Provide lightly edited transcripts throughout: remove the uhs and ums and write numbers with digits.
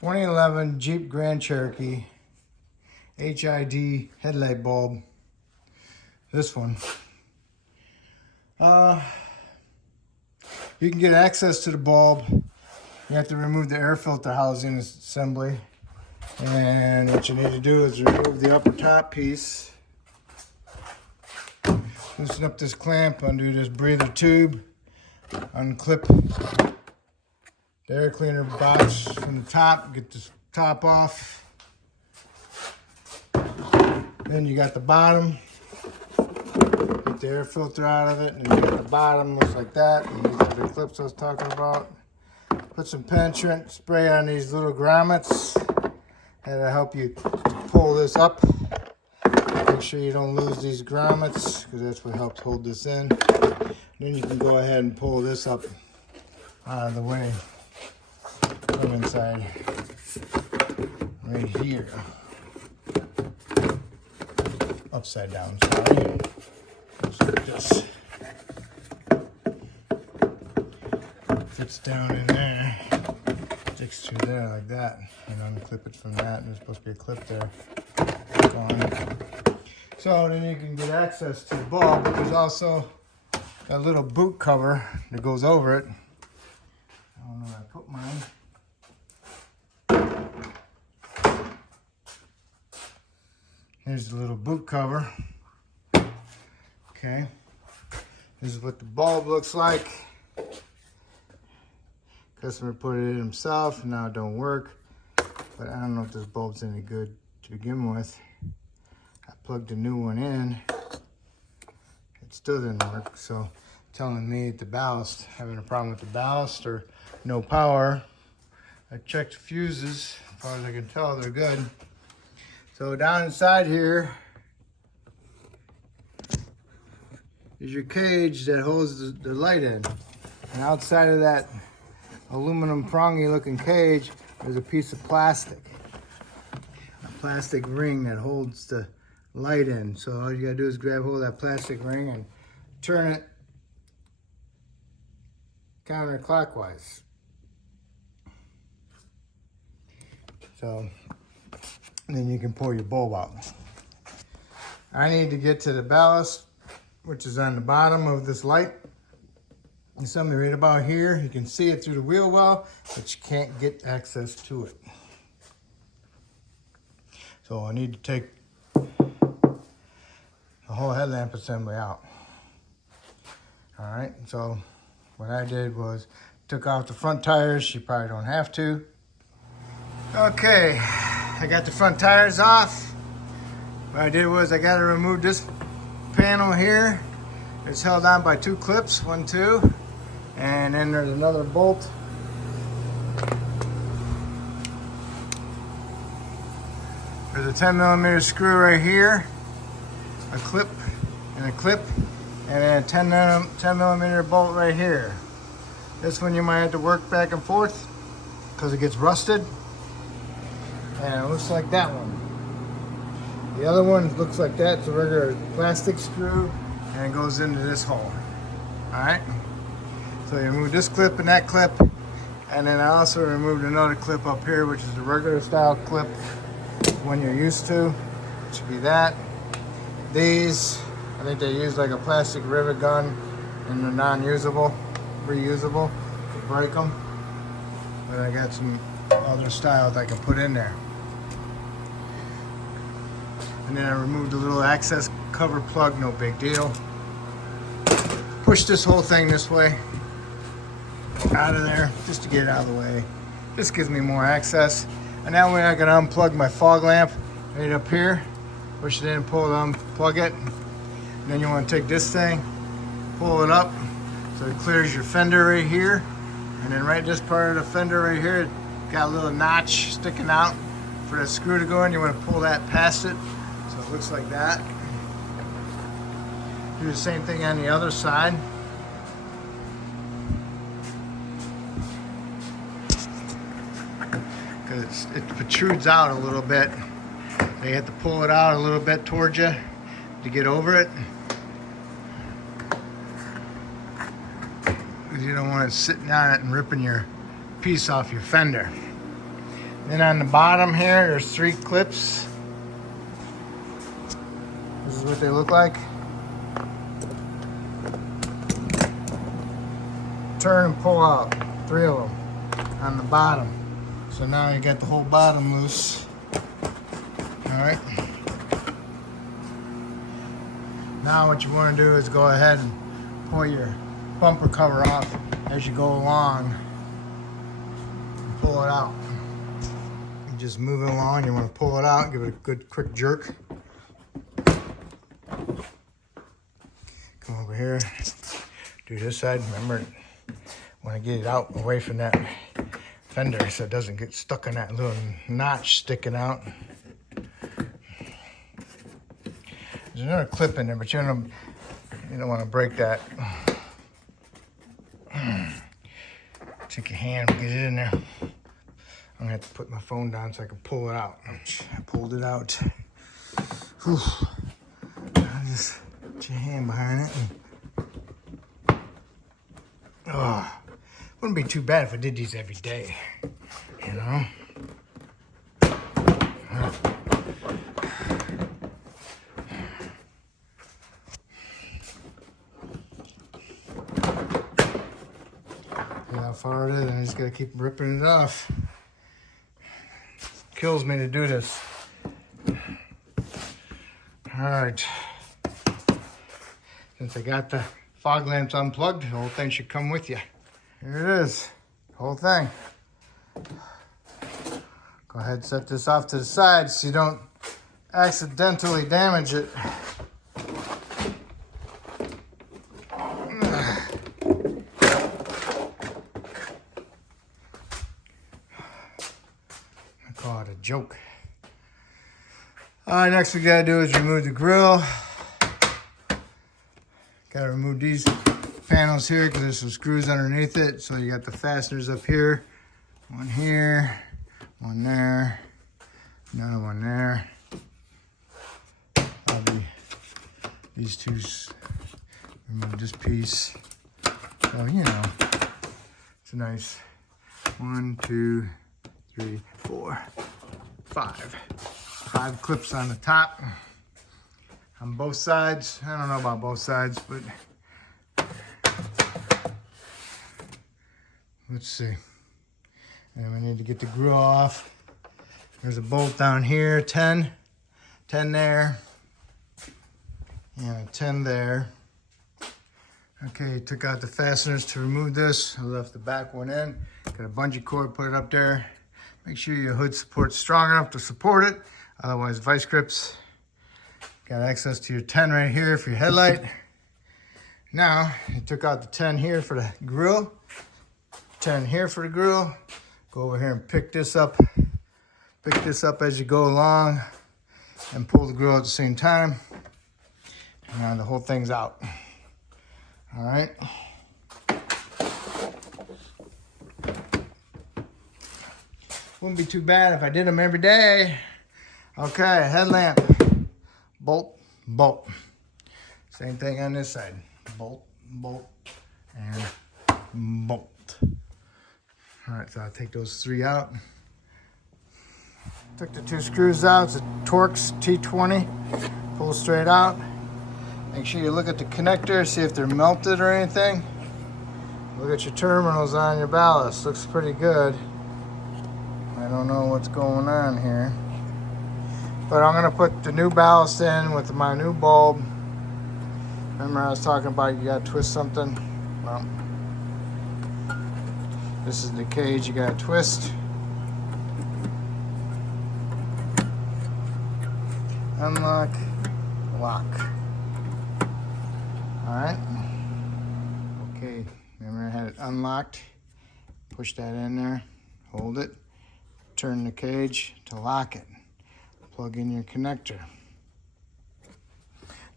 2011 Jeep Grand Cherokee HID headlight bulb. This one. You can get access to the bulb. You have to remove the air filter housing assembly. And what you need to do is remove the upper top piece. Loosen up this clamp, undo this breather tube, unclip the air cleaner box from the top, get the top off. Then you got the bottom, get the air filter out of it, and you got the bottom, looks like that. And these are the clips I was talking about. Put some penetrant spray on these little grommets. That'll help you pull this up. Make sure you don't lose these grommets, because that's what helps hold this in. Then you can go ahead and pull this up out of the way from inside right here. Upside down, sorry. Just like this. Fits down in there. Sticks through there like that. And unclip it from that. There's supposed to be a clip there. On. So then you can get access to the bulb. But there's also a little boot cover that goes over it. I don't know where I put mine. Here's the little boot cover. Okay. This is what the bulb looks like. Customer put it in himself. Now it don't work. But I don't know if this bulb's any good to begin with. I plugged a new one in. It still didn't work. So telling me the ballast, having a problem with the ballast or no power. I checked fuses. As far as I can tell, they're good. So down inside here is your cage that holds the light in. And outside of that aluminum prongy looking cage, there's a piece of plastic. A plastic ring that holds the light in. So all you gotta do is grab hold of that plastic ring and turn it counterclockwise. So then you can pull your bulb out. I need to get to the ballast, which is on the bottom of this light. There's something right about here. You can see it through the wheel well, but you can't get access to it. So I need to take the whole headlamp assembly out. All right, so what I did was took off the front tires. You probably don't have to. Okay, I got the front tires off. What I did was I got to remove this panel here. It's held on by two clips, 1, 2, and then there's another bolt. There's a 10mm screw right here, a clip, and then a 10mm bolt right here. This one you might have to work back and forth because it gets rusted. And it looks like that one. The other one looks like that. It's a regular plastic screw and it goes into this hole. Alright? So you remove this clip and that clip. And then I also removed another clip up here, which is the regular style clip, one you're used to. It should be that. These, I think they use like a plastic rivet gun and they're non-usable, reusable. You break them. But I got some other styles I can put in there. And then I removed the little access cover plug, no big deal. Push this whole thing this way, out of there, just to get it out of the way. This gives me more access. And that way I can unplug my fog lamp right up here. Push it in, pull it, unplug it. And then you want to take this thing, pull it up, so it clears your fender right here. And then right this part of the fender right here, got a little notch sticking out for the screw to go in. You want to pull that past it. So it looks like that. Do the same thing on the other side. Because it protrudes out a little bit. So you have to pull it out a little bit towards you to get over it. Because you don't want it sitting on it and ripping your piece off your fender. Then on the bottom here, there's 3 clips. This is what they look like. Turn and pull out, 3 of them on the bottom. So now you got the whole bottom loose. All right. Now what you want to do is go ahead and pull your bumper cover off as you go along and pull it out. You just move it along, you want to pull it out, give it a good quick jerk. Come over here, do this side. Remember, want to get it out away from that fender so it doesn't get stuck in that little notch sticking out. There's another clip in there, but you don't want to break that. Take your hand, get it in there. I'm gonna have to put my phone down so I can pull it out. I pulled it out. Whew. Just put your hand behind it. Oh, wouldn't be too bad if I did these every day, you know? See how far it is, and I just gotta keep ripping it off. Kills me to do this. All right. Since I got the fog lamps unplugged, the whole thing should come with you. Here it is, the whole thing. Go ahead and set this off to the side so you don't accidentally damage it. I call it a joke. All right, next we gotta do is remove the grill. Gotta remove these panels here because there's some screws underneath it. So you got the fasteners up here, one here, one there, another one there. Probably these two, remove this piece. So, you know, it's a nice 1, 2, 3, 4, 5. 5 clips on the top. On both sides. I don't know about both sides, but let's see. And we need to get the grill off. There's a bolt down here, 10 there, and a 10 there. Okay, took out the fasteners to remove this. I left the back one in. Got a bungee cord, put it up there. Make sure your hood support's strong enough to support it. Otherwise, vice grips. Got access to your 10 right here for your headlight. Now, you took out the 10 here for the grill, 10 here for the grill. Go over here and pick this up. Pick this up as you go along and pull the grill at the same time. And now the whole thing's out. All right. Wouldn't be too bad if I did them every day. Okay, headlamp. Bolt, bolt. Same thing on this side. Bolt, bolt, and bolt. All right, so I'll take those 3 out. Took the 2 screws out. It's a Torx T20. Pull straight out. Make sure you look at the connector, see if they're melted or anything. Look at your terminals on your ballast. Looks pretty good. I don't know what's going on here. But I'm gonna put the new ballast in with my new bulb. Remember I was talking about you gotta twist something? Well, this is the cage you gotta twist. Unlock, lock. All right. Okay, remember I had it unlocked. Push that in there, hold it, turn the cage to lock it. Plug in your connector.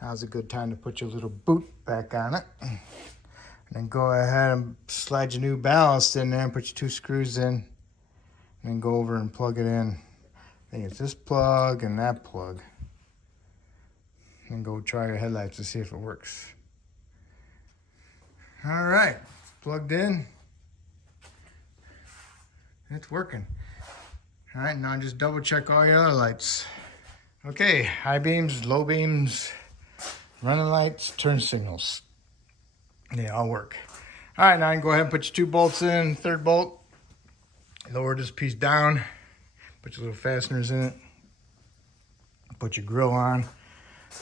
Now's a good time to put your little boot back on it. And then go ahead and slide your new ballast in there and put your 2 screws in. And then go over and plug it in. I think it's this plug and that plug. And go try your headlights to see if it works. All right, it's plugged in. It's working. All right, now just double check all your other lights. Okay, high beams, low beams, running lights, turn signals. They all work. All right, now you can go ahead and put your 2 bolts in. Third bolt, lower this piece down, put your little fasteners in it, put your grill on.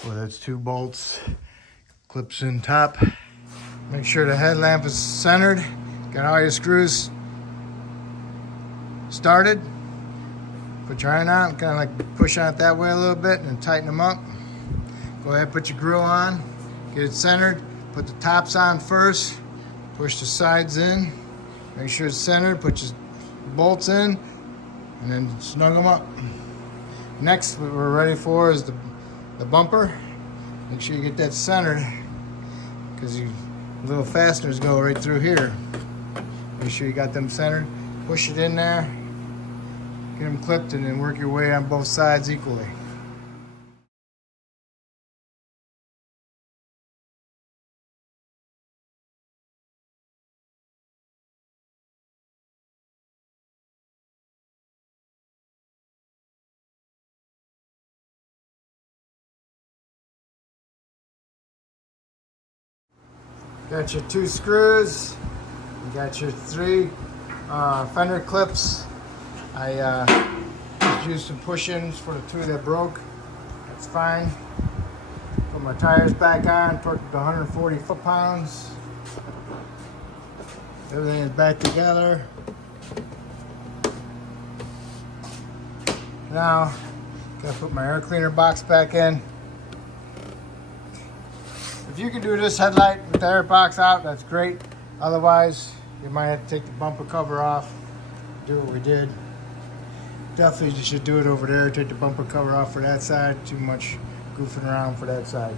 Well, that's 2 bolts, clips in top. Make sure the headlamp is centered. Got all your screws started. Put your iron on, kind of like push on it that way a little bit and then tighten them up. Go ahead, put your grill on, get it centered. Put the tops on first, push the sides in. Make sure it's centered, put your bolts in, and then snug them up. Next, what we're ready for is the bumper. Make sure you get that centered because your little fasteners go right through here. Make sure you got them centered. Push it in there. Get them clipped and then work your way on both sides equally. Got your 2 screws. You got your 3 fender clips. I just used some push-ins for the 2 that broke. That's fine. Put my tires back on, torqued to 140 foot-pounds. Everything is back together. Now, gotta put my air cleaner box back in. If you can do this headlight with the air box out, that's great. Otherwise, you might have to take the bumper cover off. Do what we did. Definitely you should do it over there. Take the bumper cover off for that side. Too much goofing around for that side.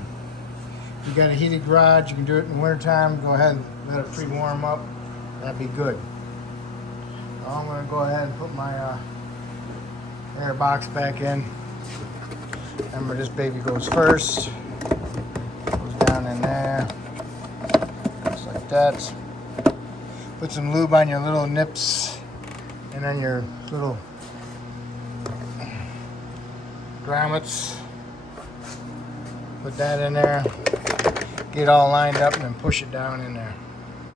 If you got a heated garage, you can do it in the wintertime. Go ahead and let it pre-warm up. That'd be good. Now I'm going to go ahead and put my air box back in. Remember, this baby goes first. Goes down in there. Just like that. Put some lube on your little nips and on your little grommets. Put that in there. Get it all lined up and then push it down in there.